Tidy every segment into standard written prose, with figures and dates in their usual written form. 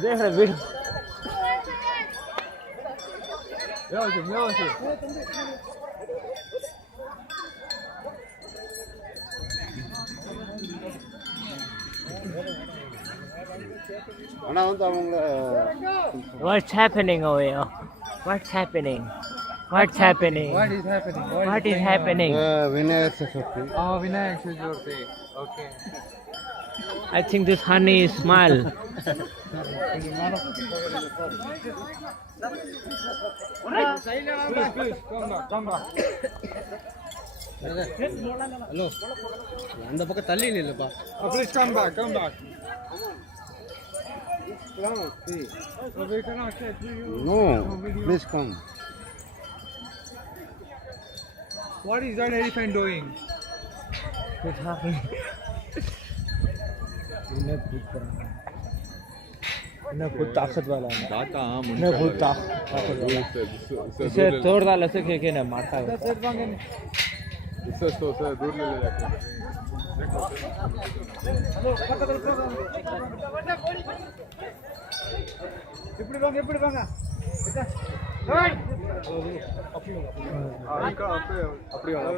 देख रहे video What's happening over here? What's happening? What's happening? What is happening? What is happening? Vinayak Chaturthi. Oh, Vinayak Chaturthi. Okay. I think this honey is smile. Please, come back. Hello. அந்த பக்கம் தள்ளி நில்லுப்பா. Please come back. So we cannot catch you. No, please come. What is that elephant doing? What's happening? इन्हें खुद ताकत वाला है इन्हें खुद ताकत वाला इसे तोड़ डाल ऐसे के ना मारता है इससे तो से दूर ले जाके ఇప్పుడు బాగా அப்படி வாங்க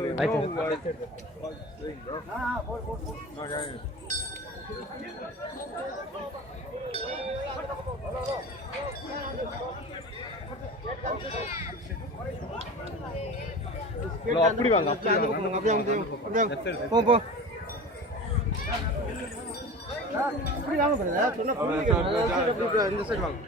போ போ அப்படி வாங்க பிரதர் சொன்னா புரியல இந்த சைடு வாங்க